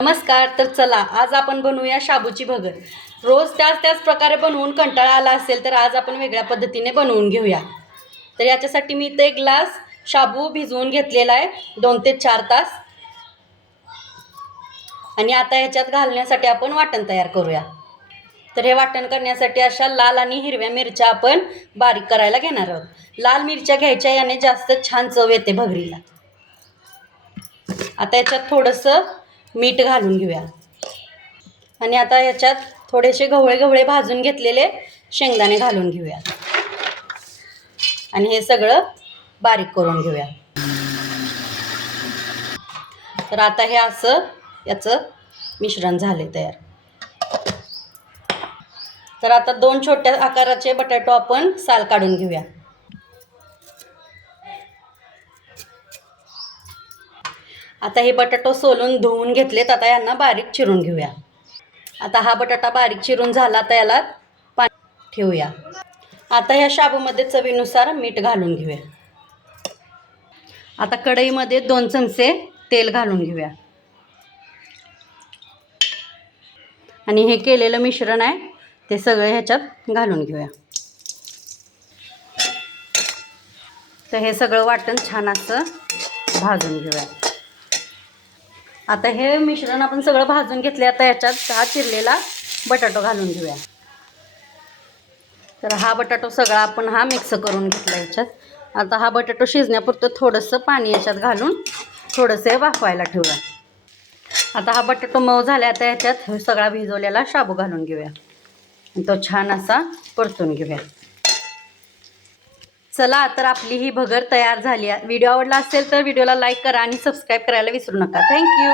नमस्कार. तर चला आज आपण बनवूया शाबूची भगर. रोज त्याच प्रकारे बनवून कंटाळा आला असेल तर आज आपण वेगळ्या पद्धतीने बनवून घेऊया. तर याच्यासाठी मी इथे 1 ग्लास शाबू भिजवून घेतलेला आहे 2 ते 4 तास. आणि आता ह्याच्यात घालण्यासाठी आपण वाटण तयार करूया. तर हे वाटण करण्यासाठी अशा लाल आणि हिरव्या मिरच्या आपण बारीक करायला घेणार आहोत. लाल मिरच्या घ्यायच्या, याने जास्त छान चव येते भगरीला. आता याच्यात थोडंसं मीठ घालून घेऊया. आणि आता याच्यात थोडेसे गवळे भाजून घेतलेले शेंगदाणे घालून घेऊया. आणि हे सगळं बारीक करून घेऊया. तर आता हे असं याचं मिश्रण झाले तयार. तर आता 2 छोट्या आकाराचे बटाटो आपण साल काढून घेऊया. आता हे बटाटो सोलून धुवून घेतलेत. आता यांना बारीक चिरून घेऊया. आता हा बटाटा बारीक चिरून झाला तर याला पाणी ठेवूया. आता ह्या शाबूमध्ये चवीनुसार मीठ घालून घेऊया. आता कढईमध्ये 2 चमचे तेल घालून घेऊया. आणि हे केलेलं मिश्रण आहे ते सगळं ह्याच्यात घालून घेऊया. तर हे सगळं वाटण छान असं भाजून घेऊया. आता हे मिश्रण आपण सगळं भाजून घेतले. आता याच्यात हा चिरलेला बटाटो घालून घेऊया. तर हा बटाटो सगळा आपण मिक्स करून घेतला याच्यात. आता हा बटाटो शिजण्यापुरतं थोडंसं पाणी याच्यात घालून थोडंसं वाफवायला ठेवूया. आता हा बटाटो मऊ झाला. आता याच्यात सगळा भिजवलेला शाबू घालून घेऊया. तो छान असा परतून घेऊया. चला तर आपली ही भगर तयार झाली आहे. व्हिडिओ आवडला असेल तर व्हिडिओला लाईक करा आणि सबस्क्राईब करायला विसरू नका. थँक्यू.